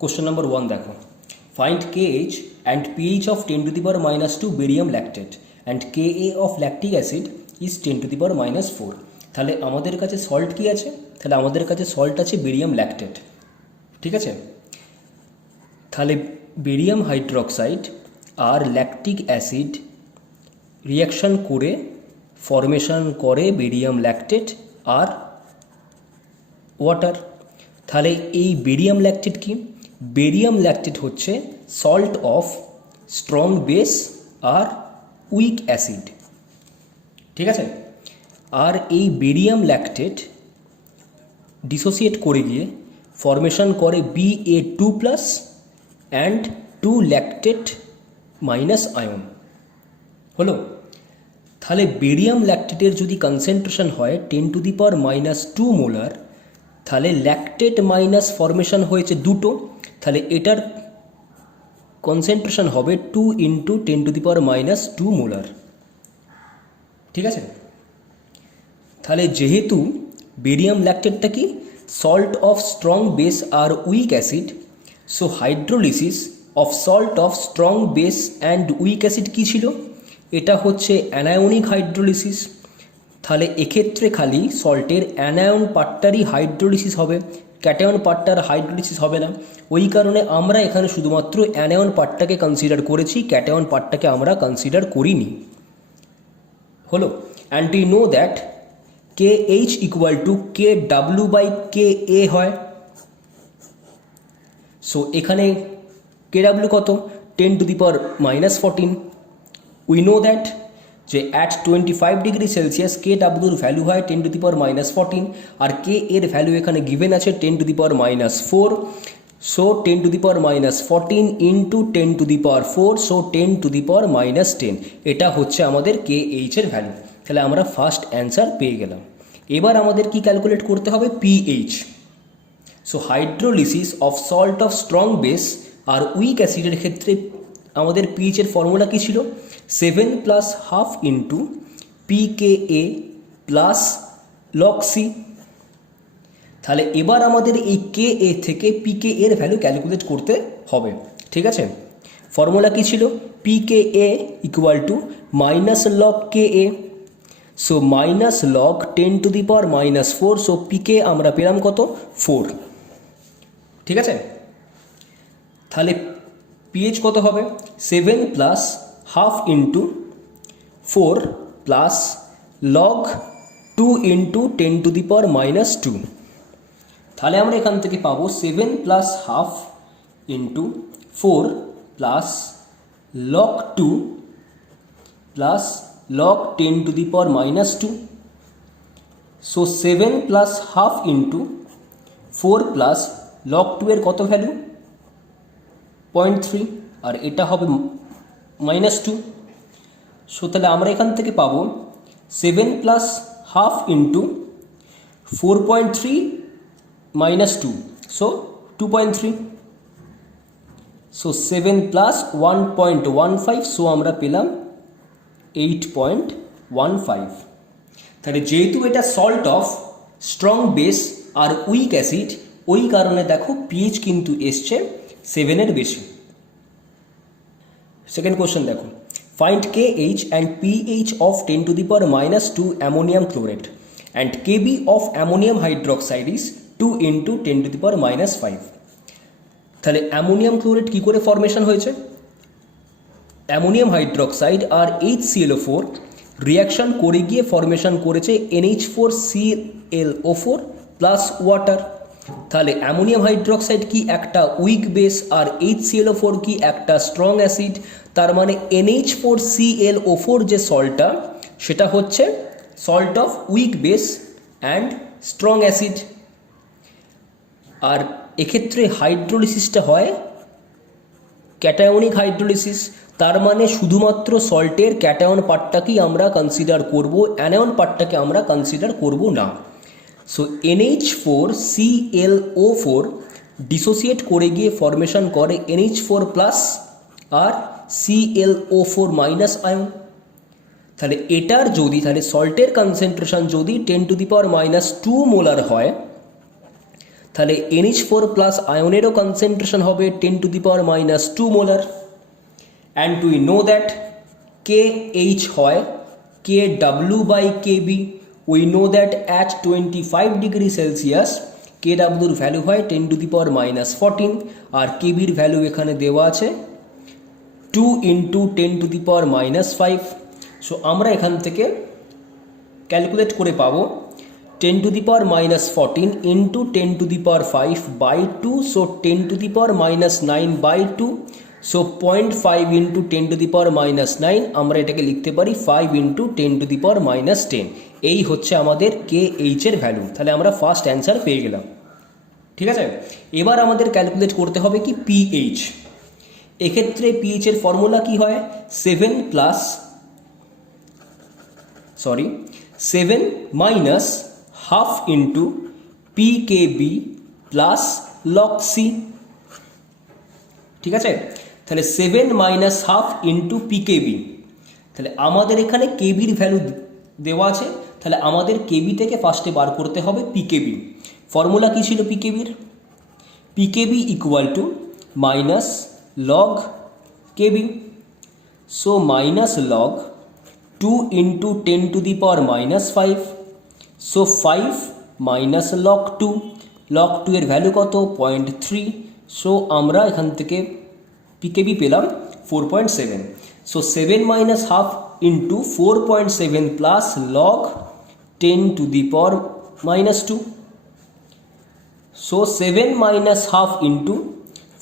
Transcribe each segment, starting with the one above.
Question number 1 দেখো, find KH and pH of 10 to the power minus 2 barium lactate and Ka of lactic acid is 10 to the power minus 4. তাহলে আমাদের কাছে salt কি আছে? তাহলে আমাদের কাছে সল্ট আছে বেরিয়াম ল্যাকটেট। ঠিক আছে, তাহলে বেরিয়াম হাইড্রোক্সাইড আর ল্যাকটিক অ্যাসিড রিয়াকশন করে ফরমেশন করে বেরিয়াম ল্যাকটেট আর ওয়াটার। তাহলে এই বেরিয়াম ল্যাকটেট কি? বেরিয়াম ল্যাকটেট হচ্ছে সল্ট অফ স্ট্রং বেস আর উইক অ্যাসিড। ঠিক আছে, আর এই বেরিয়াম ল্যাকটেট ডিসোসিয়েট করে গিয়ে ফরমেশন করে Ba2+ and 2 lactate minus ion. হলো, তাহলে বেরিয়াম ল্যাকটেটের যদি কনসেন্ট্রেশন হয় 10 to the power minus 2 molar, তাহলে ল্যাকটেট মাইনাস ফরমেশন হয়েছে দুটো, তাহলে এটার কনসেন্ট্রেশন হবে 2 × 10 to the power minus 2 molar. ঠিক আছে, তাহলে যেহেতু বেরিয়াম ল্যাকটেটটা কি সল্ট অফ স্ট্রং বেস আর weak acid, so hydrolysis of salt of strong base and weak acid কী ছিল? এটা হচ্ছে অ্যানায়নিক হাইড্রোলিসিস। তাহলে এক্ষেত্রে খালি সল্টের অ্যানায়ন পার্টটারই হাইড্রোলিসিস হবে, ক্যাটায়ন পার্টটার হাইড্রোলিসিস হবে না। ওই কারণে আমরা এখানে শুধুমাত্র অ্যানায়ন পার্টটাকে কনসিডার করেছি, ক্যাটায়ন পার্টটাকে আমরা কনসিডার করিনি। হলো, and we know that KH equal two KW/Ka হয়। সো এখানে KW কত? 10 to the power minus 14। We know that যে অ্যাট 25 ডিগ্রি সেলসিয়াস KWর ভ্যালু হয় 10 to the power minus 14, আর K এর ভ্যালু এখানে গিভেন আছে 10 to the power minus 4। So 10 to the power minus 14 into 10 to the power 4, so 10 to the power minus 10। এটা হচ্ছে আমাদের KH এর ভ্যালু। তাহলে আমরা ফার্স্ট অ্যান্সার পেয়ে গেলাম। এবার আমাদের কি ক্যালকুলেট করতে হবে? PH। So hydrolysis of salt of strong base আর উইক অ্যাসিডের ক্ষেত্রে আমাদের PH এর ফর্মুলা কী ছিল? 7 + ½ into pKa plus log C। তাহলে এবার আমাদের এই Ka থেকে pKa এর ভ্যালু ক্যালকুলেট করতে হবে। ঠিক আছে, ফর্মুলা কী ছিল? pKa equal to minus log Ka, so minus log 10 to the power minus 4, so pK আমরা পেলাম কত? 4। ঠিক আছে, তাহলে PH কত হবে? 7 + ½ into 4 plus log 2 into 10 to the power minus 2। তাহলে আমরা এখান থেকে পাবো 7 + ½ into 4 plus log 2 plus log 10 to the power minus 2। So 7 + ½ into 4 plus log 2 এর কত ভ্যালু? 0.3, আর এটা হবে -2। সো তাহলে আমরা এখান থেকে পাবো 7 + ½ ইন্টু 4.3 - 2, সো 2.3। সো 7 + 1.15, সো আমরা পেলাম 8.15। তাহলে যেহেতু এটা সল্ট অফ স্ট্রং বেস আর উইক অ্যাসিড, ওই কারণে দেখো PH কিন্তু এসছে 7 এর বেশি। সেকেন্ড কোশ্চেন দেখো, find KH and PH of 10 to the power minus 2 ammonium chlorate and KB of ammonium hydroxide is 2 × 10 to the power minus 5। তাহলে অ্যামোনিয়াম ক্লোরেট কী করে ফরমেশন হয়েছে? অ্যামোনিয়াম হাইড্রোক্সাইড আর HClO4 রিয়াকশন করে গিয়ে ফরমেশন করেছে NH4ClO4 plus water. তাহলে ammonium hydroxide কি একটা week base আর HClO4 কি একটা স্ট্রং অ্যাসিড। তার মানে NH4ClO4 যে সল্টটা, সেটা হচ্ছে salt of weak base and strong acid. আর এক্ষেত্রে হাইড্রোলিসিসটা হয় ক্যাটায়নিক হাইড্রোলিসিস। তার মানে শুধুমাত্র সল্টের ক্যাটায়ন পার্টটাকেই আমরা কনসিডার করব, অ্যানায়ন পার্টটাকে আমরা কনসিডার করব না। সো NH4ClO4 ডিসোসিয়েট করে গিয়ে ফরমেশন করে NH4+ আর ClO4- আয়ন। তাহলে এটার যদি তাহলে সল্টের কনসেন্ট্রেশন যদি 10 to the power minus 2 molar হয়, তাহলে NH4 প্লাস আয়নেরও কনসেন্ট্রেশন হবে 10⁻² molar. And we know that KH হয় KW/KB। We know that at 25 degree Celsius KWর ভ্যালু হয় 10⁻14 আর কেবির ভ্যালু এখানে দেওয়া আছে 2 × 10⁻5। সো আমরা এখান থেকে ক্যালকুলেট করে পাবো 10⁻14 × 10⁵/2, সো 10⁻9/2, সো 0.5 × 10⁻9 আমরা এটাকে লিখতে পারি 5 × 10⁻10। এই হচ্ছে আমাদের KH এর ভ্যালু। তাহলে আমরা ফার্স্ট অ্যান্সার পেয়ে গেলাম। ঠিক আছে, এবার আমাদের ক্যালকুলেট করতে হবে কি PH। এক্ষেত্রে PH এর ফর্মুলা কি হয় 7 minus half into PKB plus log C। ঠিক আছে, তাহলে 7 minus half into PKB। তাহলে আমাদের এখানে কেবির ভ্যালু দেওয়া আছে, তাহলে আমাদের কেবি থেকে ফার্স্টে বার করতে হবে পিকেবি। ফর্মুলা কী ছিল পিকেবির? PKb equal to minus log Kb. So minus log 2 × 10⁻5, so 5 minus log 2। Log 2 এর ভ্যালু কত? 0.3। সো আমরা এখান থেকে পিকেবি পেলাম 4.7। So 7 minus half into 4.7 plus log 10⁻²। So 7 minus half into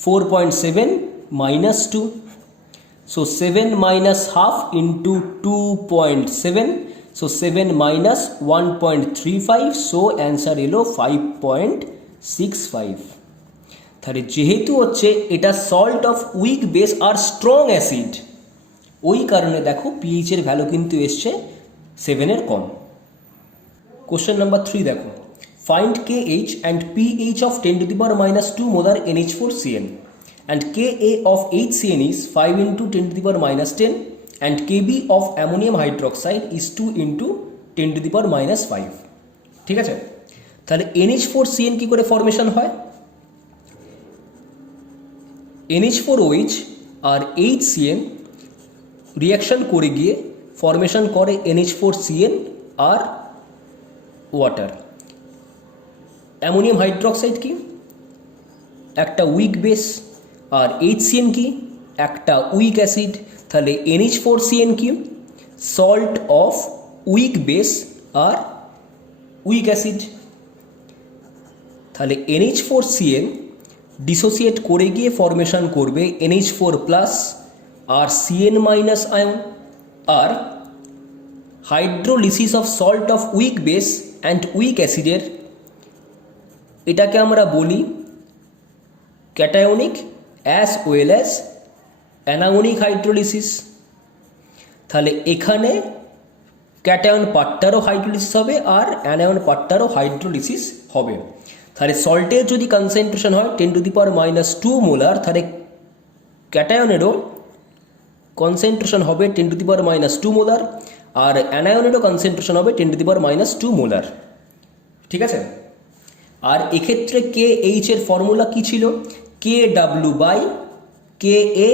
4.7 minus 2. So 7 minus half into 2.7. So 7 minus 1.35. So answer এলো 5.65। তাহলে যেহেতু হচ্ছে এটা সল্ট অফ উইক বেস আর স্ট্রং অ্যাসিড, ওই কারণে দেখো পিএইচ এর ভ্যালু কিন্তু এসছে 7 এর কম। কোশ্চেন নাম্বার 3 দেখো, find KH and PH of 10⁻² molar NH4CN and Ka of HCN is 5 × 10⁻10 and Kb of ammonium hydroxide is 2 × 10⁻5। ঠিক আছে, তাহলে NH4CN কি করে ফর্মেশন হয়? NH4OH আর HCN রিয়াকশন করে গিয়ে ফর্মেশন করে NH4CN আর ওয়াটার। অ্যামোনিয়াম হাইড্রোক্সাইড কি? একটা উইক বেস। আর HCN কি? একটা উইক অ্যাসিড। তাহলে NH4CN কি? সল্ট অফ উইক বেস আর উইক অ্যাসিড। তাহলে NH4CN ডিসোসিয়েট করে গিয়ে ফর্মেশন করবে NH4+ আর CN- আয়ন। আর hydrolysis of salt of weak base and weak অ্যাসিডের এটাকে আমরা বলি cationic as well as anionic hydrolysis. তাহলে এখানে ক্যাটায়ন পার্টটারও হাইড্রোলিসিস হবে আর অ্যানায়ন পার্টটারও হাইড্রোলিসিস হবে। তাহলে সল্টের যদি কনসেন্ট্রেশন হয় 10⁻² মোলার, তাহলে ক্যাটায়নেরও কনসেন্ট্রেশন হবে 10⁻² মোলার আর অ্যানায়নেরও কনসেন্ট্রেশন হবে 10⁻² মোলার। ঠিক আছে, আর এক্ষেত্রে KH এর ফর্মুলা কি ছিল? KW/KA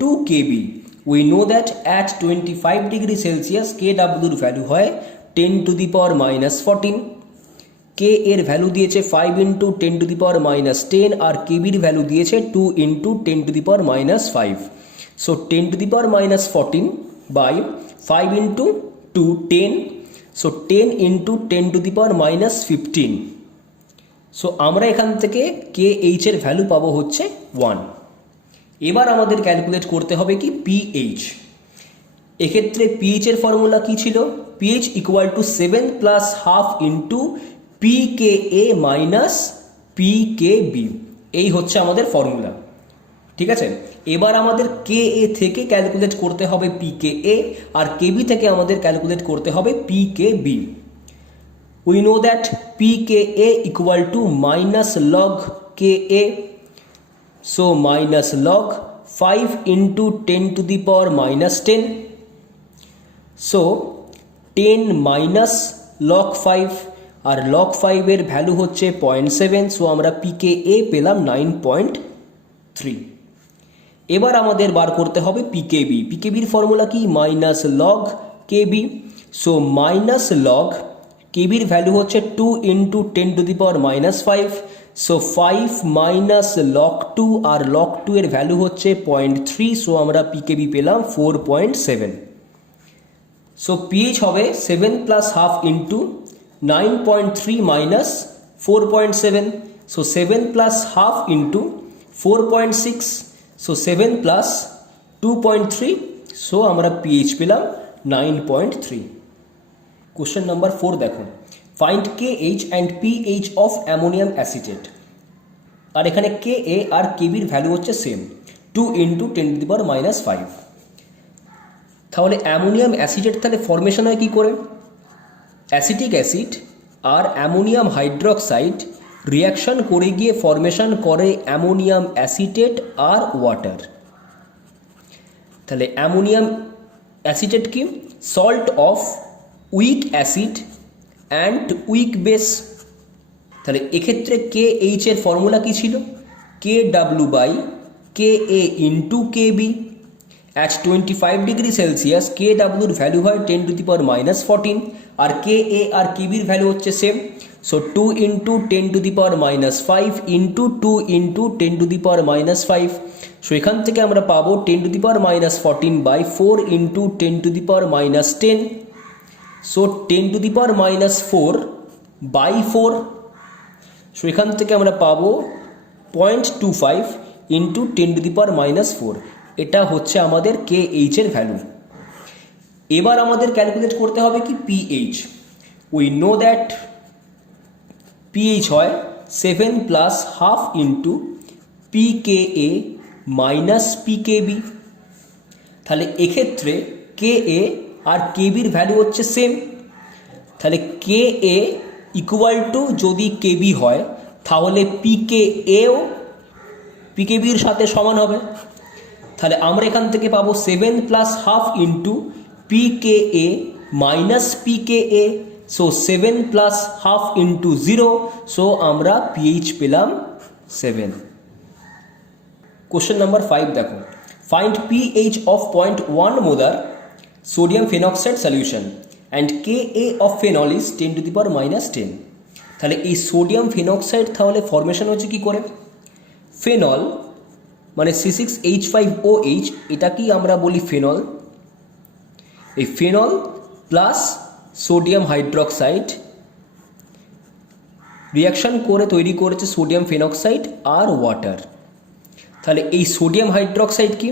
× KB। We know that at 25 degree Celsius KWর ভ্যালু হয় 10⁻14। K এর ভ্যালু দিয়েছে 5 × 10⁻10 আর কেবির ভ্যালু দিয়েছে 2 × 10⁻5। So 10⁻14/5 × 2 10, so 10 × 10⁻15। সো আমরা এখান থেকে KH এর ভ্যালু পাবো হচ্ছে 1। এবার আমাদের ক্যালকুলেট করতে হবে কি PH। এক্ষেত্রে PH এর ফর্মুলা কি ছিল? PH equal to 7 + ½ × PKA - PKB। এই হচ্ছে আমাদের ফর্মুলা। ঠিক আছে, এবার আমাদের KA থেকে ক্যালকুলেট করতে হবে PKA আর KB থেকে আমাদের ক্যালকুলেট করতে হবে PKB। We know that PKA equal to minus log KA। So minus log 5 × 10⁻10। So 10 minus log 5 আর log 5 এর ভ্যালু হচ্ছে 0.7, সো আমরা pKa পেলাম 9.3। এবার আমাদের বার করতে হবে pKb। pKbর ফর্মুলা কি? Minus log kb, so minus log kbর ভ্যালু হচ্ছে 2 ইন্টু 10⁻⁻5, সো 5 মাইনাস লগ 2, আর লগ 2 এর ভ্যালু হচ্ছে 0.3, সো আমরা pKb পেলাম 4.7। সো pH হবে 7 plus half into 9.3 minus 4.7, so 7 plus half into 4.6, so 7 plus 2.3, so আমরা pH পেলাম 9.3। কোশ্চেন নাম্বার 4 দেখো, find KH and pH of ammonium acetate. আর এখানে Ka আর Kbর ভ্যালু হচ্ছে সেম, 2 ইন্টু 10⁻⁵। তাহলে অ্যামোনিয়াম অ্যাসিটেট তাহলে ফর্মেশন হয় কী করে? অ্যাসিটিক অ্যাসিড আর অ্যামোনিয়াম হাইড্রোক্সাইড রিয়াকশন করে গিয়ে ফর্মেশন করে অ্যামোনিয়াম অ্যাসিটেট আর ওয়াটার। তাহলে অ্যামোনিয়াম অ্যাসিটেট কি? Salt of weak acid and weak base. তাহলে এক্ষেত্রে KH এর ফর্মুলা কী ছিল? KW/KA into KB। At 25 degree Celsius KWর ভ্যালু হয় 10⁻⁻14, আর KA আর KBর ভ্যালু হচ্ছে same, so 2 into 10⁻⁵ into 2 into 10⁻⁵। So এখান থেকে আমরা পাবো 10⁻14/4 ইন্টু 10⁻10, সো 10⁻4/4। সো এখান থেকে আমরা পাবো 0.25 ইন্টু 10⁻4। এটা হচ্ছে আমাদের KH এর ভ্যালু। এবার আমাদের ক্যালকুলেট করতে হবে কি pH। We know that pH হয় 7 plus half into pKa minus pKb। তাহলে এক্ষেত্রে Ka আর Kbর ভ্যালু হচ্ছে সেম, তাহলে Ka ইকুয়াল টু যদি Kb হয় তাহলে pKaও pKbর সাথে সমান হবে। তাহলে আমরা এখান থেকে পাবো 7 plus half into pKa minus pKa, so 7 plus half into 0, so আমরা pH পেলাম 7। কোশ্চেন নাম্বার 5 দেখো, find pH of 0.1 molar sodium phenoxide solution and Ka of phenol is 10⁻10। তাহলে এই সোডিয়াম ফেনক্সাইড তাহলে ফর্মেশন হচ্ছে কি করে? ফেনল মানে C6H5OH, এটাকেই আমরা বলি ফেনল। এই phenol plus sodium hydroxide reaction করে তৈরি করেছে সোডিয়াম ফেনক্সাইড আর ওয়াটার। তাহলে এই সোডিয়াম হাইড্রোক্সাইড কি?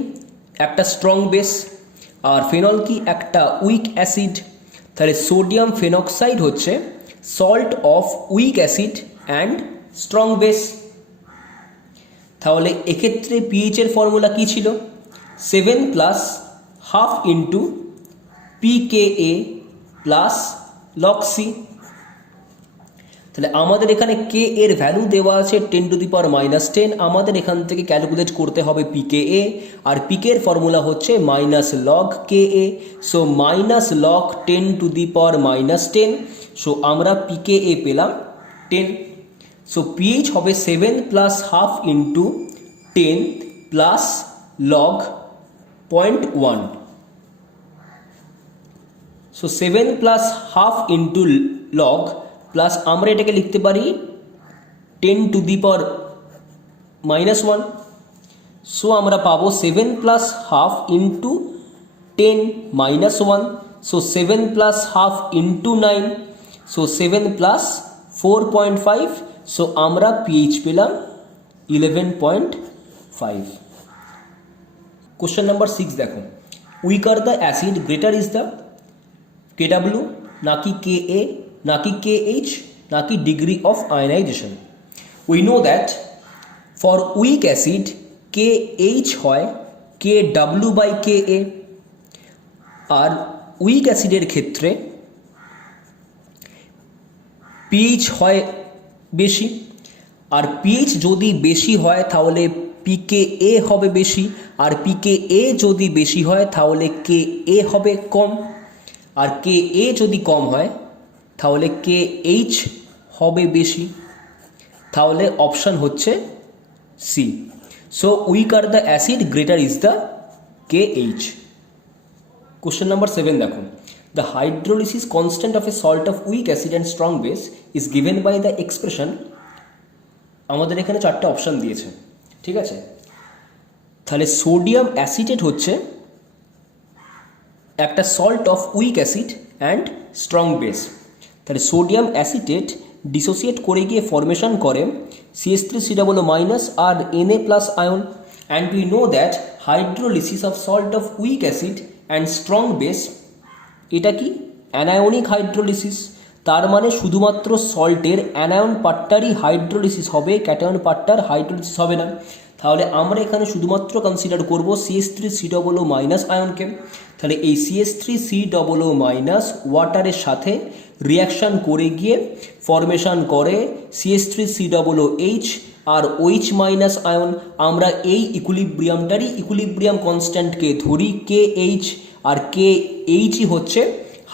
একটা স্ট্রং বেস, আর ফেনল কি? একটা উইক অ্যাসিড। তাহলে সোডিয়াম ফেনক্সাইড হচ্ছে salt of weak acid and strong base. তাহলে এক্ষেত্রে pH এর ফর্মুলা কী ছিল? 7 plus half into pKa plus log C। তাহলে আমাদের এখানে K এর ভ্যালু দেওয়া আছে 10⁻10, আমাদের এখান থেকে ক্যালকুলেট করতে হবে pKa, আর pK এর ফর্মুলা হচ্ছে minus log Ka, so minus log 10⁻10, so আমরা pKa পেলাম 10। সো pH হবে 7 plus half into 10 plus log 0.1, so 7 plus half into log plus আমরা এটাকে লিখতে পারি 10⁻1, সো আমরা পাবো 7 plus half into 10⁻1, so 7 plus half into 9, so 7 plus 4.5, so আমরা pH পেলাম 11.5। কোশ্চেন নাম্বার 6 দেখো, weaker the acid greater is the KW নাকি Ka নাকি KH নাকি degree of ionisation. We know that for weak acid KH হয় KW/Ka, আর weak অ্যাসিডের ক্ষেত্রে pH হয় বেশি, আর pH যদি বেশি হয় তাহলে pKa হবে বেশি, আর pKa যদি বেশি হয় তাহলে Ka হবে কম, আর Ka যদি কম হয় তাহলে KH হবে বেশি, তাহলে অপশান হচ্ছে C. So weaker the acid greater is the KH। Question number 7 দেখো, the hydrolysis constant of a salt of weak acid and strong base is given by the expression. আমাদের এখানে 4টে অপশান দিয়েছে, ঠিক আছে। তাহলে সোডিয়াম অ্যাসিটেট হচ্ছে একটা salt of weak acid and strong base. তাহলে সোডিয়াম অ্যাসিটেট ডিসোসিয়েট করে গিয়ে ফর্মেশন করে CH3COO- আর Na+ ion, and we know that hydrolysis of salt of weak acid and strong base, এটা কি অ্যানায়নিক হাইড্রোলিসিস। তার মানে শুধুমাত্র সল্টের অ্যানায়ন পার্টটারই হাইড্রোলিসিস হবে, ক্যাটায়ন পার্টটার হাইড্রোলিসিস হবে না। তাহলে আমরা এখানে শুধুমাত্র কনসিডার করব CH3COO- আয়নকে। তাহলে এই CH3COO- ওয়াটারের সাথে রিয়াকশান করে গিয়ে ফরমেশন করে CH3COOH আর OH- আয়ন। আমরা এই ইকুইলিব্রিয়ামটারই ইকুইলিব্রিয়াম কনস্ট্যান্টকে ধরি KH, আর KHই হচ্ছে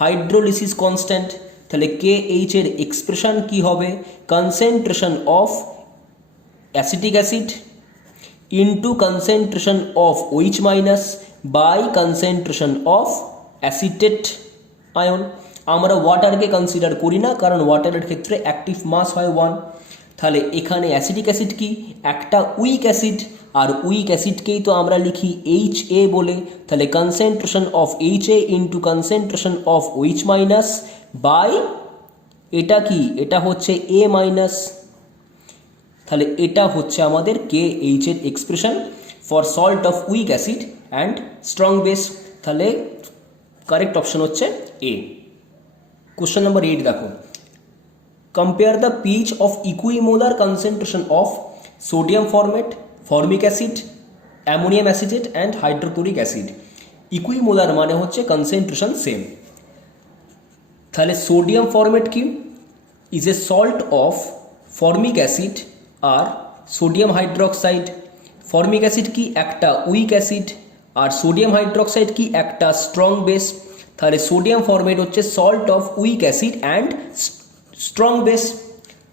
হাইড্রোলিসিস কনস্ট্যান্ট। তাহলে KH এর এক্সপ্রেশন কি হবে? Concentration of acetic acid into concentration of OH- by concentration of acetate ion. আমরা ওয়াটারকে কনসিডার করি না, কারণ ওয়াটারের ক্ষেত্রে অ্যাক্টিভ মাস হয় 1। তাহলে এখানে অ্যাসিটিক অ্যাসিড কি একটা উইক অ্যাসিড, আর উইক অ্যাসিডকেই তো আমরা লিখি HA বলে। তাহলে concentration of HA into concentration of OH- by এটা কি, এটা হচ্ছে A-। তাহলে এটা হচ্ছে আমাদের KH এর expression for salt of weak acid and strong base. তাহলে কারেক্ট অপশন হচ্ছে A। কোশ্চেন নাম্বার 8 দেখো, compare the pH of equimolar concentration of sodium formate, formic acid, ammonium acetate and hydrochloric acid. Equimolar মানে হচ্ছে concentration same. তাহলে sodium formate কি? Is a salt of formic acid আর sodium hydroxide. Formic acid কি একটা weak acid, আর sodium hydroxide কি একটা স্ট্রং বেস। তাহলে সোডিয়াম ফরমেট হচ্ছে salt of weak acid and strong base.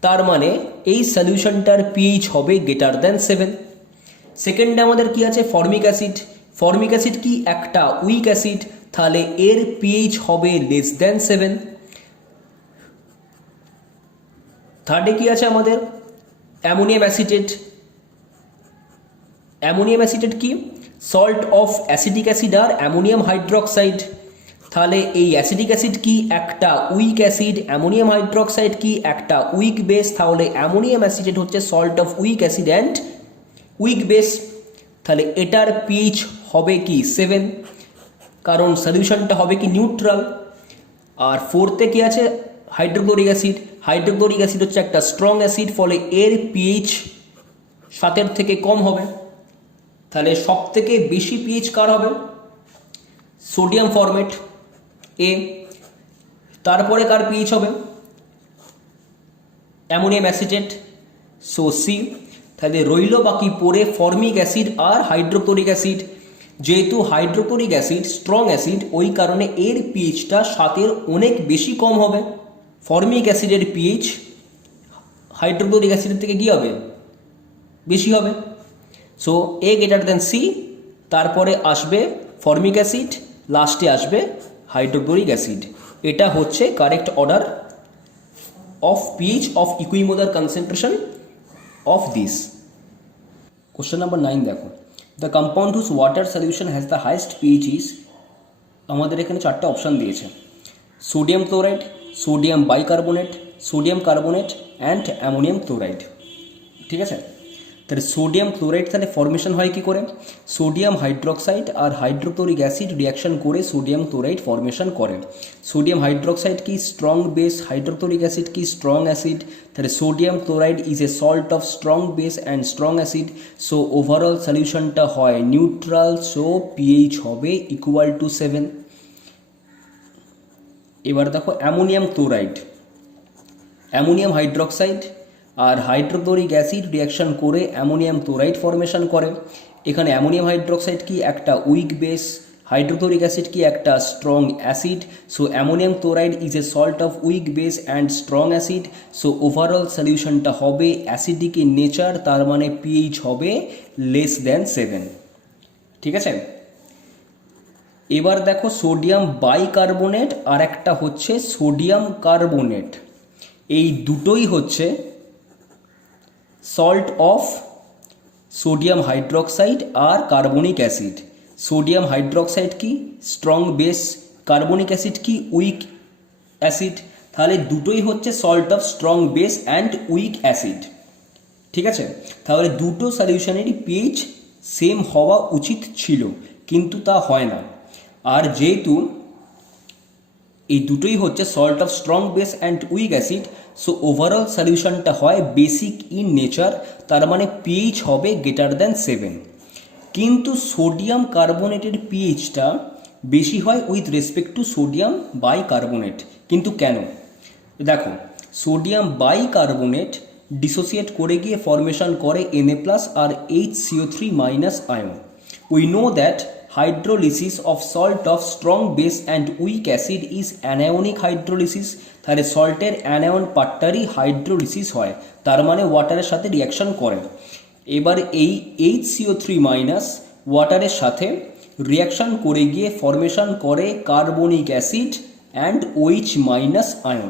তার মানে এই সলিউশনটার পিএইচ হবে গ্রেটার দ্যান 7। সেকেন্ডে আমাদের কি আছে? Formic acid. ফর্মিক অ্যাসিড কি একটা উইক অ্যাসিড, তাহলে এর পিএইচ হবে লেস দ্যান 7। থার্ডে কি আছে আমাদের? Ammonium acetate. অ্যামোনিয়াম অ্যাসিটেট কি সল্ট অফ অ্যাসিডিক অ্যাসিড আর অ্যামোনিয়াম হাইড্রোক্সাইড। তাহলে এই অ্যাসিডিক অ্যাসিড কি একটা উইক অ্যাসিড, অ্যামোনিয়াম হাইড্রোক্সাইড কি একটা উইক বেস। তাহলে অ্যামোনিয়াম অ্যাসিটেট হচ্ছে salt of weak acid and weak base. তাহলে এটার পিএইচ হবে কি 7, কারণ সলিউশনটা হবে কি নিউট্রাল। আর ফোর্থে কি আছে? Hydrochloric acid. হাইড্রোক্লোরিক অ্যাসিড হচ্ছে একটা স্ট্রং অ্যাসিড, ফলে এর পিএইচ 7-এর থেকে কম হবে। তাহলে সব থেকে বেশি পিএইচ কার হবে? Sodium format A। তারপরে কার পিএইচ হবে? Ammonium acetate, so C। তাহলে রইল বাকি পড়ে ফর্মিক অ্যাসিড আর হাইড্রোক্লোরিক অ্যাসিড। যেহেতু হাইড্রোক্লোরিক অ্যাসিড স্ট্রং অ্যাসিড, ওই কারণে এর পিএইচটা 7-এর অনেক বেশি কম হবে। ফর্মিক অ্যাসিডের পিএইচ হাইড্রোক্লোরিক অ্যাসিডের থেকে কী হবে? বেশি হবে। So A greater than C, তারপরে আসবে ফর্মিক অ্যাসিড, লাস্টে আসবে হাইড্রোক্লোরিক অ্যাসিড। এটা হচ্ছে correct order of pH of equimolar concentration of this. Question number 9 দেখো, the compound whose water solution has the highest pH is. আমাদের এখানে 4টে অপশান দিয়েছে, sodium chloride, sodium bicarbonate, sodium carbonate and ammonium chloride. ঠিক আছে, তাহলে sodium chloride তাহলে formation হয় কি করে? সোডিয়াম হাইড্রোক্সাইড আর হাইড্রোক্লোরিক অ্যাসিড রিয়াকশন করে সোডিয়াম ক্লোরাইড ফর্মেশন করে। সোডিয়াম হাইড্রোক্সাইড কি স্ট্রং বেস, হাইড্রোক্লোরিক অ্যাসিড কি স্ট্রং অ্যাসিড। তাহলে sodium chloride is a salt of strong base and strong acid. So overall সলিউশনটা হয় নিউট্রাল, সো পিএইচ হবে equal to 7। এবার দেখো অ্যামোনিয়াম ক্লোরাইড, অ্যামোনিয়াম হাইড্রোক্সাইড আর হাইড্রোক্লোরিক অ্যাসিড রিয়াকশন করে ammonium chloride formation করে। এখানে অ্যামোনিয়াম হাইড্রোক্সাইড কি একটা উইক বেস, হাইড্রোক্লোরিক অ্যাসিড কি একটা strong acid, so ammonium chloride is a salt of weak base and strong acid, so overall সলিউশনটা হবে অ্যাসিডিক ইন নেচার, তার মানে পিএইচ হবে লেস দ্যান 7। ঠিক আছে, এবার দেখো সোডিয়াম বাইকার্বনেট আর একটা হচ্ছে সোডিয়াম কার্বনেট, এই দুটোই হচ্ছে সল্ট অফ সোডিয়াম হাইড্রোক্সাইড আর কার্বনিক অ্যাসিড। সোডিয়াম হাইড্রোক্সাইড কি স্ট্রং বেস, কার্বনিক অ্যাসিড কি উইক অ্যাসিড, তাহলে দুটোই হচ্ছে salt of strong base and weak acid. ঠিক আছে, তাহলে দুটো সলিউশনেরই পিএইচ সেম হওয়া উচিত ছিল, কিন্তু তা হয় না। আর যেহেতু এই দুটোই হচ্ছে salt of strong base and weak acid, so overall সলিউশনটা হয় বেসিক ইন নেচার, তার মানে পিএইচ হবে গ্রেটার দ্যান 7। কিন্তু সোডিয়াম কার্বনেটের পিএইচটা বেশি হয় with respect to sodium bicarbonate. কিন্তু কেন? দেখো, সোডিয়াম বাইকার্বনেট ডিসোসিয়েট করে গিয়ে ফর্মেশন করে Na+ আর HCO3- আয়ন। We know that hydrolysis of salt of strong base and weak acid is anionic hydrolysis, তাহলে সল্টের অ্যানায়ন পার্টটারই হাইড্রোলিসিস হয়, তার মানে ওয়াটারের সাথে রিয়াকশন করে। এবার এই HCO3- ওয়াটারের সাথে রিয়াকশন করে গিয়ে ফর্মেশন করে carbonic acid and OH- ion.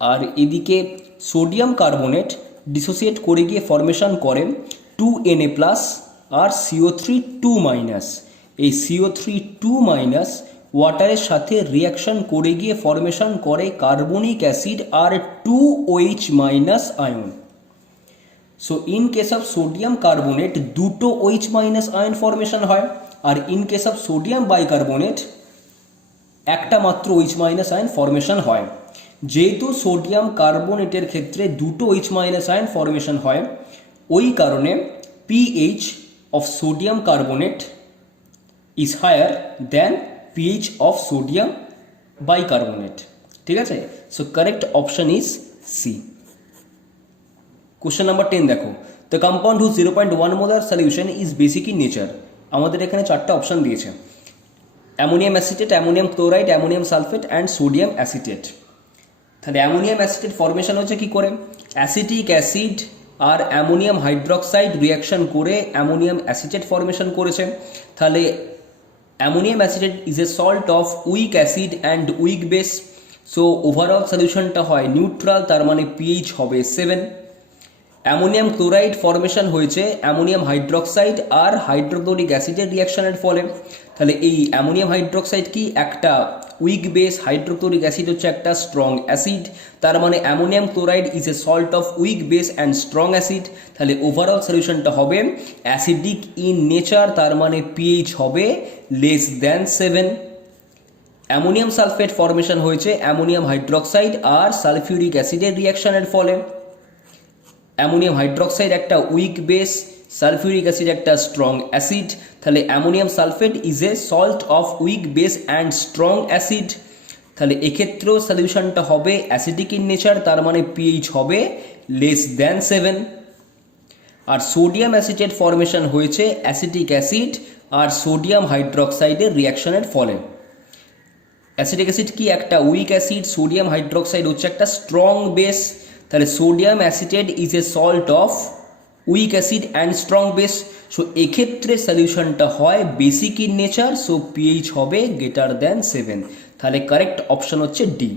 আর এদিকে সোডিয়াম কার্বনেট ডিসোসিয়েট করে গিয়ে ফর্মেশন করে 2Na+ আর CO3-2-। এই CO3-2- ওয়াটারের সাথে রিয়াকশন করে গিয়ে ফর্মেশন করে কার্বনিক অ্যাসিড আর 2OH- ion. So in case of sodium carbonate দুটো OH- আয়ন ফর্মেশন হয়, আর in case of sodium bicarbonate একটা মাত্র OH- আয়ন ফর্মেশন হয়। যেহেতু সোডিয়াম কার্বনেটের ক্ষেত্রে দুটো OH- আয়ন ফর্মেশন হয়, ওই কারণে pH of sodium carbonate is higher than pH of sodium bicarbonate। ঠিক আছে, so correct option is C. Question number 10 দেখো, the compound whose 0.1 molar solution is basic in nature. আমাদের এখানে চারটা অপশন দিয়েছে, ammonium acetate, ammonium chloride, ammonium sulphate and sodium acetate. তাহলে ammonium acetate formation হচ্ছে কি করে, অ্যাসিটিক অ্যাসিড আর অ্যামোনিয়াম হাইড্রোক্সাইড রিয়াকশন করে অ্যামোনিয়াম অ্যাসিটেট ফর্মেশন করেছে। তাহলে ammonium acetate is a salt of weak acid and weak base, so overall সলিউশনটা হয় নিউট্রাল, তার মানে পিএইচ হবে 7। অ্যামোনিয়াম ক্লোরাইড ফর্মেশন হয়েছে অ্যামোনিয়াম হাইড্রোক্সাইড আর হাইড্রোক্লোরিক অ্যাসিডের রিয়াকশনের ফলে। তাহলে এই অ্যামোনিয়াম হাইড্রোক্সাইড কি একটা উইক বেস, হাইড্রোক্লোরিক অ্যাসিড হচ্ছে একটা স্ট্রং অ্যাসিড, তার মানে ammonium chloride is a salt of weak base and strong acid. তাহলে ওভারঅল সলিউশনটা হবে অ্যাসিডিক ইন নেচার, তার মানে পিএইচ হবে less than 7। Ammonium sulphate formation হয়েছে অ্যামোনিয়াম হাইড্রোক্সাইড আর সালফিউরিক অ্যাসিডের রিয়াকশনের ফলে। অ্যামোনিয়াম হাইড্রোক্সাইড একটা উইক বেস, সালফিউরিক অ্যাসিড একটা স্ট্রং অ্যাসিড, তাহলে ammonium sulphate is a salt of weak base and strong acid. তাহলে এক্ষেত্রেও সলিউশনটা হবে অ্যাসিডিক ইন নেচার, তার মানে পিএইচ হবে লেস দ্যান 7। আর সোডিয়াম অ্যাসিটেট ফর্মেশন হয়েছে অ্যাসিটিক অ্যাসিড আর সোডিয়াম হাইড্রোক্সাইডের রিয়াকশনের ফলে। অ্যাসিটিক অ্যাসিড কি একটা উইক অ্যাসিড, সোডিয়াম হাইড্রোক্সাইড হচ্ছে একটা স্ট্রং বেস, তাহলে sodium acetate is a salt of weak acid and strong base, so এক্ষেত্রে সলিউশনটা হয় basic in nature, so pH হবে গ্রেটার দ্যান 7। তাহলে কারেক্ট অপশন হচ্ছে ডি।